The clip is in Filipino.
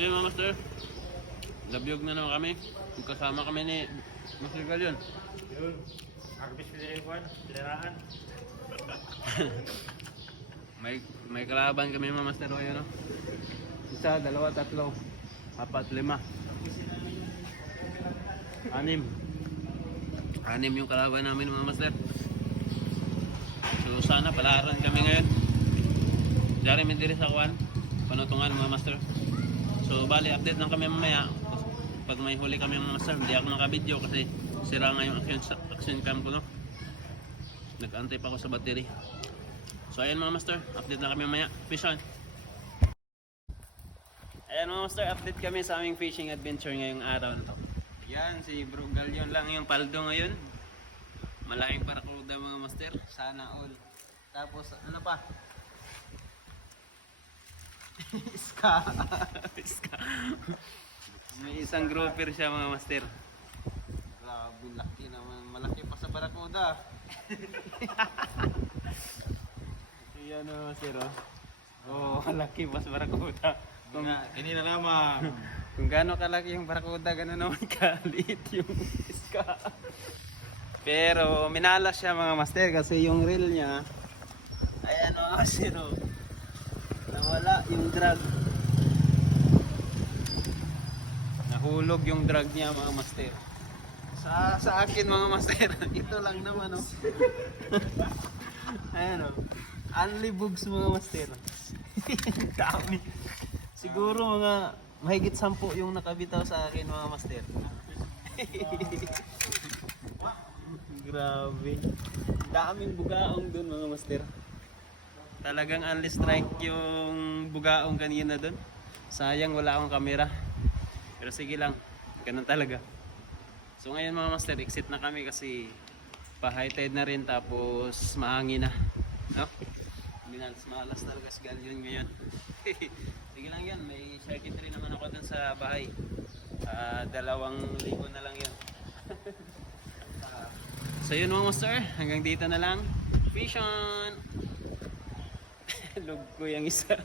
Yun mga master, labyog na naman kami. Kasama kami ni Master Galion. Yun. Harvest pinirikuan, piniraan. May kalaban kami mga master. O yun o. Isa, dalawa, tatlo, apat, lima. Anim yung kalaban namin mga master. So sana palaran kami ngayon. Diyan may diri sa kuwan, panutungan mga master. So bali update lang kami mamaya. Pag may huli kami mga master, hindi ako nakabideo kasi sira nga yung action cam ko, no. Nag-antay pa ako sa battery. So ayan mga master, update lang kami mamaya. Fish on! Ayan mga master, update kami sa aming fishing adventure ngayong araw na to. Yan, si Bro Galion lang yung paldo ngayon. Malaking barakuda mga master, sana all. Tapos ano pa? Iska. May isang grouper siya mga master. Grabe, laki naman. Malaki pa sa barakuda. Ayan mga master, oh. Oh, malaki pa sa barakuda. Kanina naman. Kung gaano kalaki yung barakuda, gano'n naman kaliit yung iska. Pero minalas siya mga master kasi yung reel niya ay ano kasi no, nawala yung drag. Nahulog yung drag niya mga master. Sa akin mga master, ito lang naman oh. Ayan oh. Only bugs mga master. Dami. Siguro mga mahigit 10 yung nakabitaw sa akin mga master. Grabe. Daming bugaong dun mga master. Talagang only strike yung bugaong kanina dun. Sayang wala akong kamera. Pero sige lang. Ganun talaga. So ngayon mga master, exit na kami kasi pa-high tide na rin tapos mahangin na. No? Malas talaga si Galion ngayon. Sige lang yan, may circuitry naman ako dun sa bahay. 2,000 na lang yun. So yun mga master, hanggang dito na lang. Fish on! Log ko yung isa.